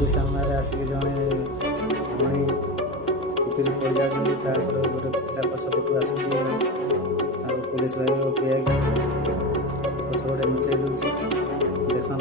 police सामने आसिक जड़े मणि scooty पड़ जाती गोटे पिला पछपटू आसूसी पुलिस भाई बैग पछपटे लुचेई दूसरी देखा